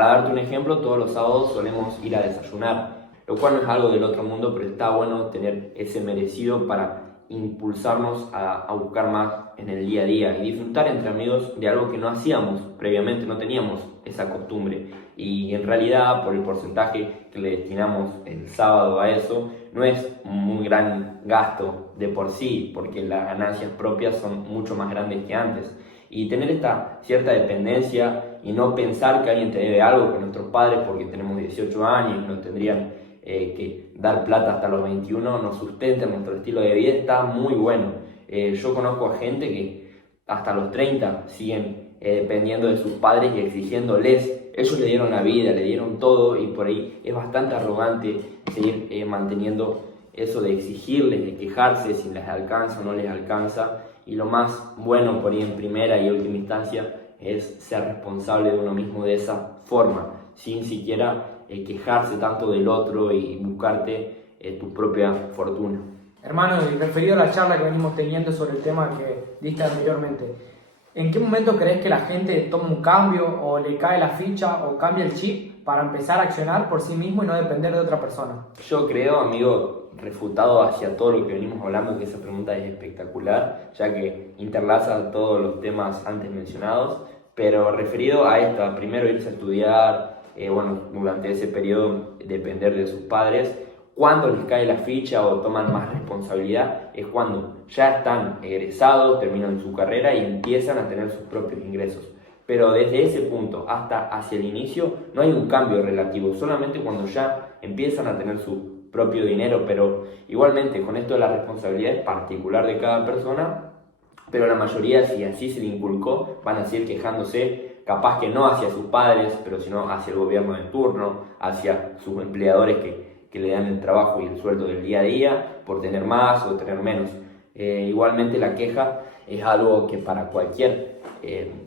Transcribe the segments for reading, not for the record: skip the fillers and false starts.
Para darte un ejemplo, todos los sábados solemos ir a desayunar, lo cual no es algo del otro mundo, pero está bueno tener ese merecido para impulsarnos a buscar más en el día a día y disfrutar entre amigos de algo que no hacíamos previamente, no teníamos esa costumbre. Y en realidad, por el porcentaje que le destinamos el sábado a eso, no es un gran gasto de por sí, porque las ganancias propias son mucho más grandes que antes. Y tener esta cierta dependencia y no pensar que alguien te debe algo, que nuestros padres, porque tenemos 18 años, nos tendrían que dar plata hasta los 21, nos sustenten nuestro estilo de vida, está muy bueno. Yo conozco a gente que hasta los 30 siguen dependiendo de sus padres y exigiéndoles. Ellos le dieron la vida, le dieron todo, y por ahí es bastante arrogante seguir manteniendo eso de exigirles, de quejarse si les alcanza o no les alcanza. Y lo más bueno por ahí en primera y última instancia es ser responsable de uno mismo de esa forma, sin siquiera quejarse tanto del otro y buscarte tu propia fortuna. Hermano, y referido a la charla que venimos teniendo sobre el tema que diste anteriormente, ¿en qué momento crees que la gente toma un cambio o le cae la ficha o cambia el chip para empezar a accionar por sí mismo y no depender de otra persona? Yo creo, amigo, refutado hacia todo lo que venimos hablando, que esa pregunta es espectacular, ya que interlaza todos los temas antes mencionados, pero referido a esta, primero irse a estudiar, durante ese periodo depender de sus padres. Cuando les cae la ficha o toman más responsabilidad es cuando ya están egresados, terminan su carrera y empiezan a tener sus propios ingresos. Pero desde ese punto hasta hacia el inicio no hay un cambio relativo, solamente cuando ya empiezan a tener su propio dinero. Pero igualmente con esto de la responsabilidad es particular de cada persona, pero la mayoría, si así se le inculcó, van a seguir quejándose, capaz que no hacia sus padres, pero sino hacia el gobierno de turno, hacia sus empleadores que le dan el trabajo y el sueldo del día a día por tener más o tener menos. Igualmente la queja es algo que para cualquier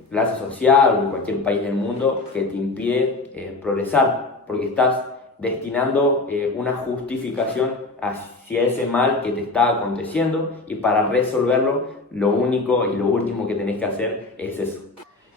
clase social o en cualquier país del mundo que te impide progresar, porque estás destinando una justificación hacia ese mal que te está aconteciendo, y para resolverlo lo único y lo último que tenés que hacer es eso.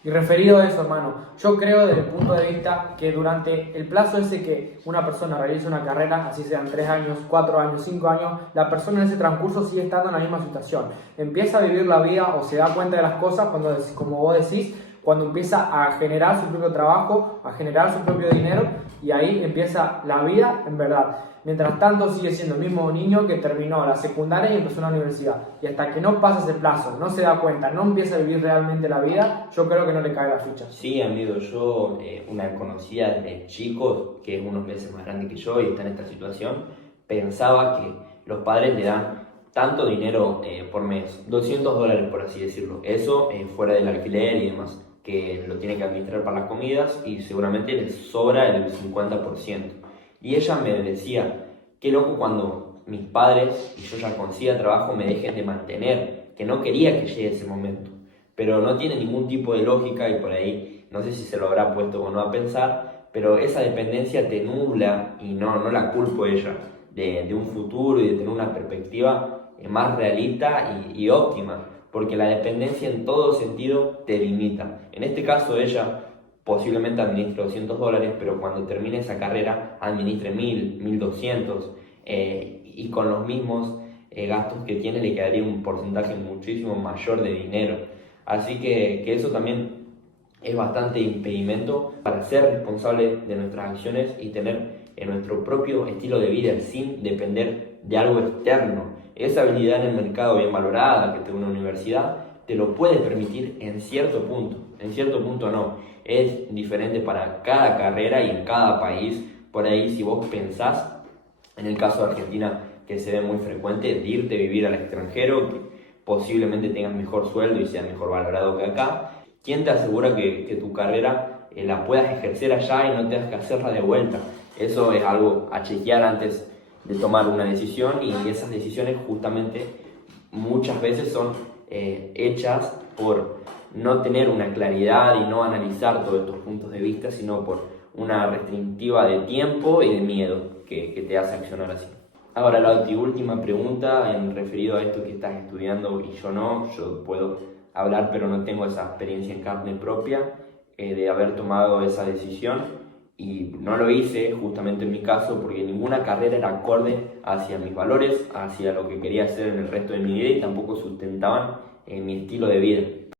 Y referido a eso, hermano, yo creo desde el punto de vista que durante el plazo ese que una persona realiza una carrera, así sean 3 años, 4 años, 5 años, la persona en ese transcurso sigue estando en la misma situación. Empieza a vivir la vida o se da cuenta de las cosas cuando, como vos decís, cuando empieza a generar su propio trabajo, a generar su propio dinero, y ahí empieza la vida en verdad. Mientras tanto sigue siendo el mismo niño que terminó la secundaria y empezó la universidad. Y hasta que no pasa ese plazo, no se da cuenta, no empieza a vivir realmente la vida, yo creo que no le cae la ficha. Sí, amigo, yo, una conocida desde chicos, que es unos meses más grande que yo y está en esta situación, pensaba que los padres le dan tanto dinero por mes, $200 por así decirlo, eso fuera del alquiler y demás, que lo tiene que administrar para las comidas y seguramente les sobra el 50%. Y ella me decía, qué loco cuando mis padres y yo ya consiga trabajo me dejen de mantener, que no quería que llegue ese momento. Pero no tiene ningún tipo de lógica, y por ahí no sé si se lo habrá puesto o no a pensar, pero esa dependencia te nubla, y no la culpo a ella, de un futuro y de tener una perspectiva más realista y óptima, porque la dependencia en todo sentido te limita. En este caso ella posiblemente administre $200, pero cuando termine esa carrera administre 1.000, 1.200, y con los mismos gastos que tiene le quedaría un porcentaje muchísimo mayor de dinero. Así que eso también es bastante impedimento para ser responsable de nuestras acciones y tener nuestro propio estilo de vida sin depender de algo externo. Esa habilidad en el mercado bien valorada que te da una universidad te lo puede permitir en cierto punto no. Es diferente para cada carrera y en cada país. Por ahí, si vos pensás, en el caso de Argentina, que se ve muy frecuente, de irte a vivir al extranjero, que posiblemente tengas mejor sueldo y sea mejor valorado que acá, ¿quién te asegura que tu carrera la puedas ejercer allá y no tengas que hacerla de vuelta? Eso es algo a chequear antes de tomar una decisión, y esas decisiones justamente muchas veces son hechas por no tener una claridad y no analizar todos estos puntos de vista, sino por una restrictiva de tiempo y de miedo que te hace accionar así. Ahora, la última pregunta en referido a esto que estás estudiando y yo no. Yo puedo hablar, pero no tengo esa experiencia en carne propia de haber tomado esa decisión. y no lo hice justamente en mi caso porque ninguna carrera era acorde hacia mis valores, hacia lo que quería hacer en el resto de mi vida y tampoco sustentaban mi estilo de vida.